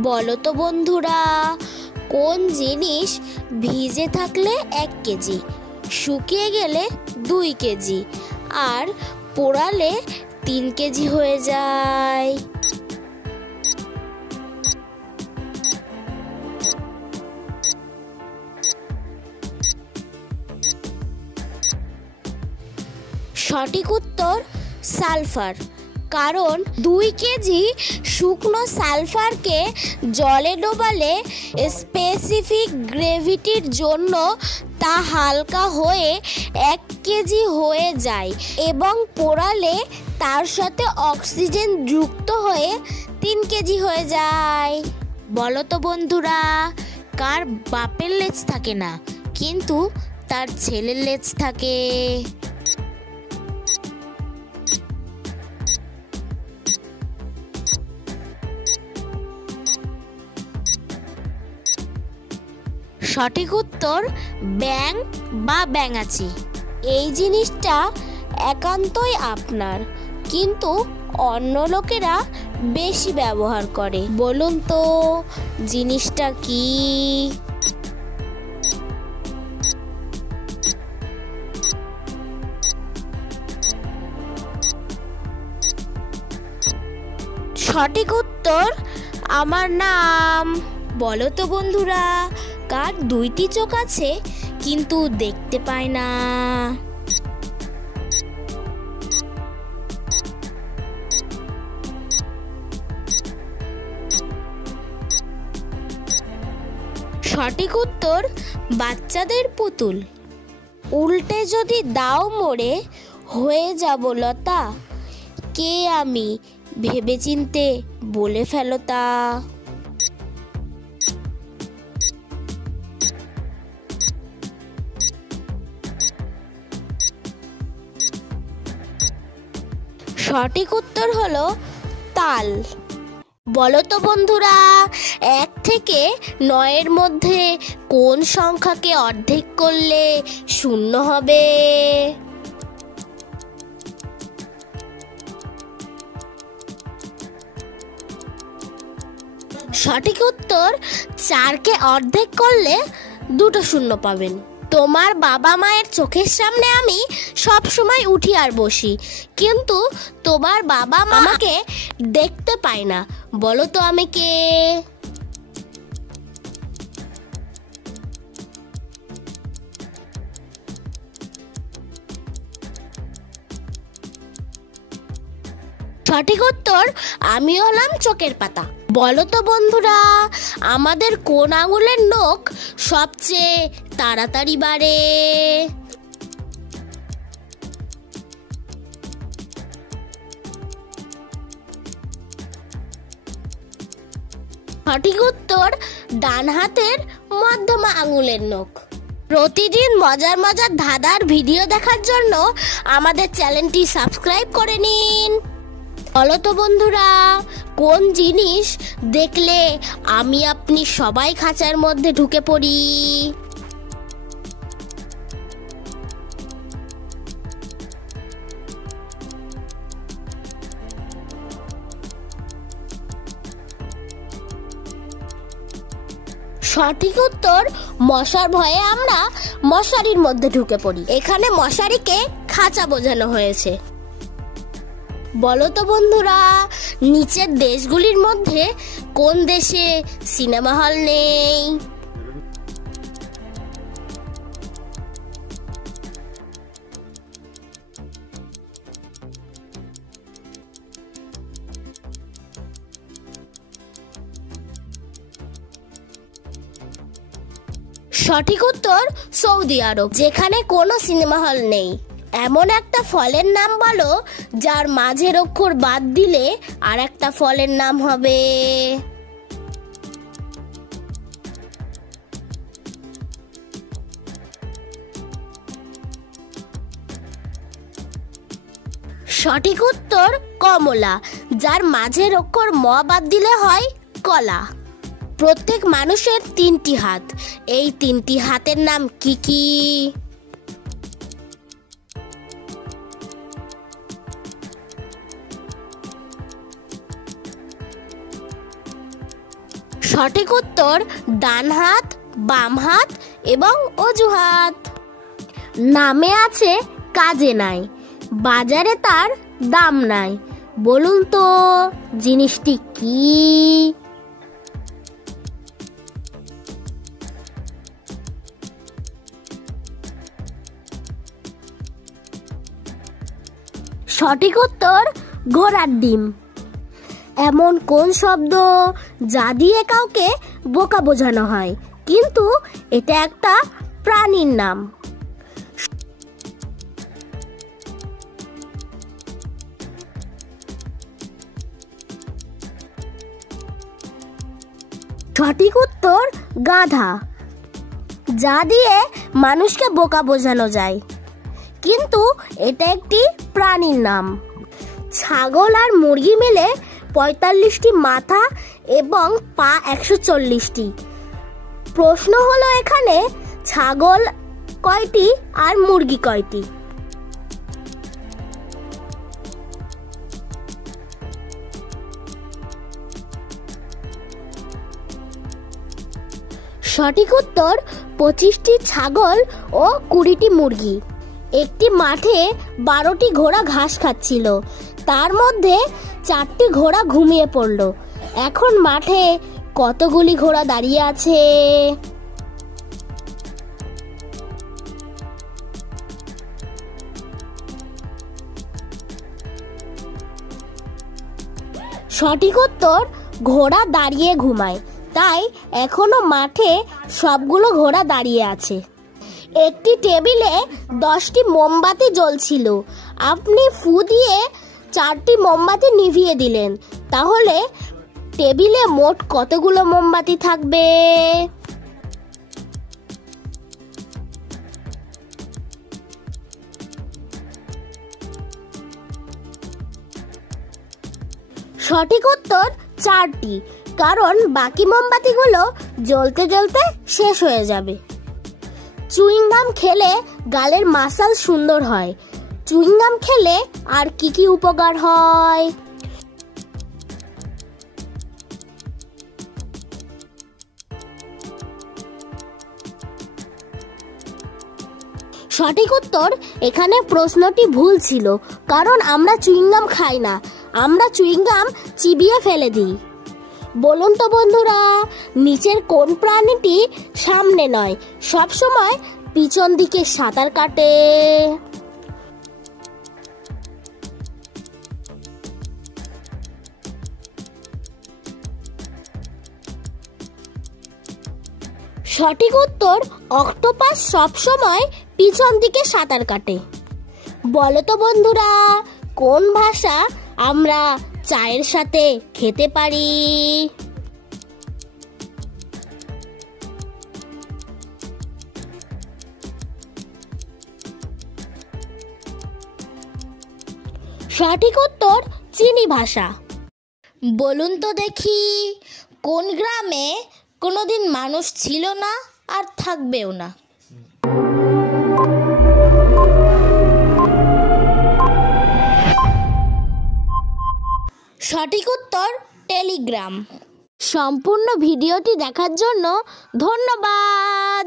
বলো তো বন্ধুরা, কোন জিনিস ভিজে থাকলে 1 কেজি, শুকিয়ে গেলে 2 কেজি আর পোড়ালে 3 কেজি হয়ে যায়? সঠিক উত্তর সালফার। কারণ 2 কেজি শুকনো সালফারকে জলে ডোবালে স্পেসিফিক গ্রেভিটির জন্য তা হালকা হয়ে 1 কেজি হয়ে যায় এবং পোড়ালে তার সাথে অক্সিজেন যুক্ত হয়ে 3 কেজি হয়ে যায়। বলো তো বন্ধুরা, কার বাপের লেজ থাকে না কিন্তু তার ছেলের লেজ থাকে? সঠিক উত্তর ব্যাঙ বা ব্যাঙাচি। এই জিনিসটা একান্তই আপনার, কিন্তু অন্য লোকেরা বেশি ব্যবহার করে। বলুন তো জিনিসটা কি? সঠিক উত্তর আমার নাম। বলো তো বন্ধুরা, কার 2টি চোখ আছে কিন্তু দেখতে পায় না? সঠিক উত্তর বাচ্চাদের পুতুল। উল্টে যদি দাও মোড়ে, হয়ে যাব লতা, কে আমি ভেবেচিন্তে বলে ফেলো তা। সঠিক উত্তর হলো তাল। বলো তো বন্ধুরা, 1 থেকে 9 মধ্যে কোন সংখ্যাকে অর্ধেক করলে 0 হবে? সঠিক উত্তর 4কে অর্ধেক করলে 2টো 0 পাবেন। তোমার বাবা মায়ের চোখের সামনে আমি সব সময় উঠি আর বসি, কিন্তু তোমার বাবা মা আমাকে দেখতে পায় না। বলো তো আমি কে? সঠিক উত্তর আমি হলাম চোখের পাতা। বলো তো বন্ধুরা, আমাদের কোন আঙুলের নখ সবচেয়ে তাড়াতাড়ি বাড়ে? সঠিক উত্তর ডান হাতের মধ্যমা আঙুলের নখ। প্রতিদিন মজার মজার ধাঁধার ভিডিও দেখার জন্য আমাদের চ্যানেলটি সাবস্ক্রাইব করে নিন। বলো তো বন্ধুরা, কোন জিনিস দেখলে আমি আপনি সবাই খাঁচার মধ্যে ঢুকে পড়ি? সঠিক উত্তর মশার ভয়ে আমরা মশারির মধ্যে ঢুকে পড়ি। এখানে মশারিকে খাঁচা বোঝানো হয়েছে। বলো তো বন্ধুরা, নিচের দেশগুলির মধ্যে কোন দেশে সিনেমা হল নেই? সঠিক উত্তর সৌদি আরব, যেখানে কোনো সিনেমা হল নেই। এমন একটা ফলের নাম বলো যার মাঝের অক্ষর বাদ দিলে আর একটা ফলের নাম হবে? সঠিক উত্তর কমলা, যার মাঝের অক্ষর ম বাদ দিলে হয় কলা। প্রত্যেক মানুষের 3টি হাত, এই 3টি হাতের নাম কি কি? সঠিক উত্তর ডান হাত, বাম হাত এবং অজুহাত। নামে আছে কাজে নাই, বাজারে তার দাম নাই। বলুন তো জিনিসটি কি? সঠিক উত্তর ঘোড়ার ডিম। এমন কোন শব্দ যা দিয়ে কাউকে বোকা বোঝানো হয়, কিন্তু এটা একটা প্রাণীর নাম? সঠিক উত্তর গাধা। যা দিয়ে মানুষকে বোকা বোঝানো যায়, কিন্তু এটা একটি প্রাণীর নাম। ছাগল আর মুরগি মিলে ৪৫টি মাথা এবং পা ১৪০টি। প্রশ্ন হলো এখানে ছাগল কয়টি আর মুরগি কয়টি? সঠিক উত্তর ২৫টি ছাগল ও ২০টি মুরগি। একটি মাঠে ১২টি ঘোড়া ঘাস খাচ্ছিল, তার মধ্যে ৪টি ঘোড়া ঘুমিয়ে পড়ল। এখন মাঠে কতগুলি ঘোড়া দাঁড়িয়ে আছে? সঠিক উত্তর ঘোড়া দাঁড়িয়ে ঘুমায়, তাই এখনো মাঠে সবগুলো ঘোড়া দাঁড়িয়ে আছে। একটি টেবিলে 10টি মোমবাতি জ্বলছিল, আপনি ফু দিয়ে 4টি মোমবাতি নিভিয়ে দিলেন, তাহলে টেবিলে মোট কতগুলো মোমবাতি থাকবে? সঠিক উত্তর 4টি, কারণ বাকি মোমবাতিগুলো জ্বলতে জ্বলতে শেষ হয়ে যাবে। চুইংগাম খেলে গালের মাসাল সুন্দর হয়। চুইংগাম খেলে আর কি কি উপকার হয়? সঠিক উত্তর এখানে প্রশ্নটি ভুল ছিল, কারণ আমরা চুইংগাম খাই না, আমরা চুইংগাম চিবিয়ে ফেলে দিই। বলুন তো বন্ধুরা, নিচের কোন প্রাণীটি সামনে নয়, সব সময় পিছন দিকে সাঁতার কাটে? সঠিক উত্তর অক্টোপাস সব সময় পিছন দিকে সাঁতার কাটে। বলো তো বন্ধুরা, কোন ভাষা আমরা চায়ের সাথে খেতে পারি? সঠিক উত্তর চীনি ভাষা। বলুন তো দেখি, কোন গ্রামে কোনোদিন মানুষ ছিল না আর থাকবেও না? সঠিক উত্তর টেলিগ্রাম। সম্পূর্ণ ভিডিওটি দেখার জন্য ধন্যবাদ।